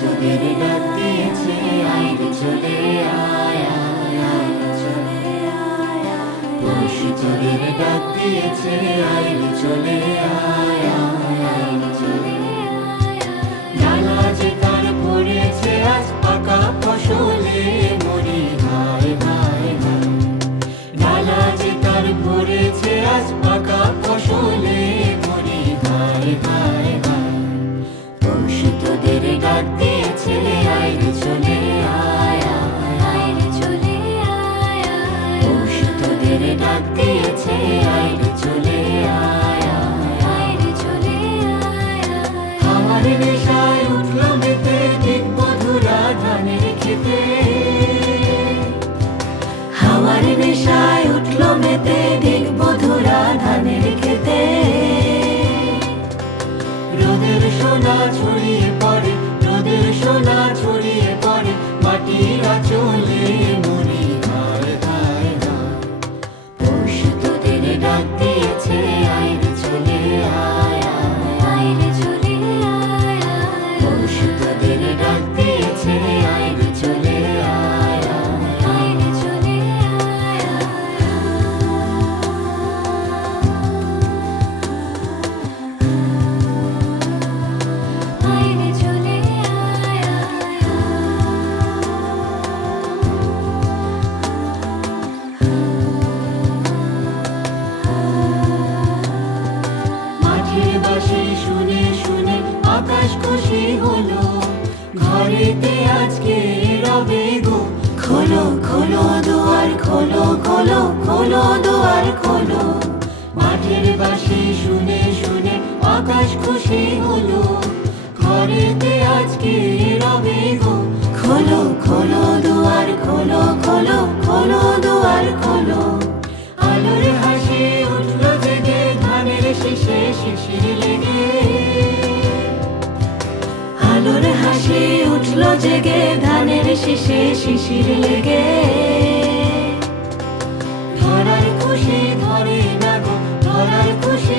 তোদের ডাক দিয়েছে আইরে চলে আয়া, আইরে চলে আয়া। পরশু তোদের ডাক দিয়েছে আইরে চলে আয়া, আইরে চলে আয়া। ডালা যে তার পড়েছে আজ পাকা ফসলে মরি হায় হায় হায়। ডালা যে তার পড়েছে আজ পাকা ফসলে মরি হায় হায় হায়। পরশু তোদের ডাক দিয়েছে আইরে চলে আয়া, আইরে চলে আয়া। পরশু তোদের ডাক দিয়েছে আইরে চলে আয়া, আইরে চলে আয়া। আমার নেশায় উঠলো মেতে দিকবধুরা ধানের খেতে। হাওয়ার নেশায় উঠলো মেতে দিকবধুরা ধানের খেতে। রোদের সোনা ছড়িয়ে পড়ে, রোদের সোনা ছড়িয়ে পড়ে মাটির আঁচলে মরি হায় হায় হায়। পরশু তোদের ডাক দিয়েছে আইরে চলে আয়া, আইরে চলে আয়া। পরশু তোদের ডাক দিয়েছে আইরে চলে আয়া, আইরে চলে আয়া। আইরে চলে আয়া। মাঠের বাঁশি শুনে শুনে আকাশ খুশি হলো। ঘরেতে আজকে রবে গো। খোলো খোলো দুয়ার খোলো, খোলো খোলো দুয়ার খোলো। মাঠের বাঁশি শুনে শুনে আকাশ খুশি হলো। ঘরেতে আজকে রবে গো। খোলো খোলো দুয়ার খোলো, খোলো খোলো দুয়ার খোলো। আলোর হাসি উঠলো জেগে ধানের শীষে শিশির লেগে। আলোর হাসি উঠলো জেগে ধানের শীষে শিশির লেগে। ধরার খুশি ধরে না গো, ধরার খুশি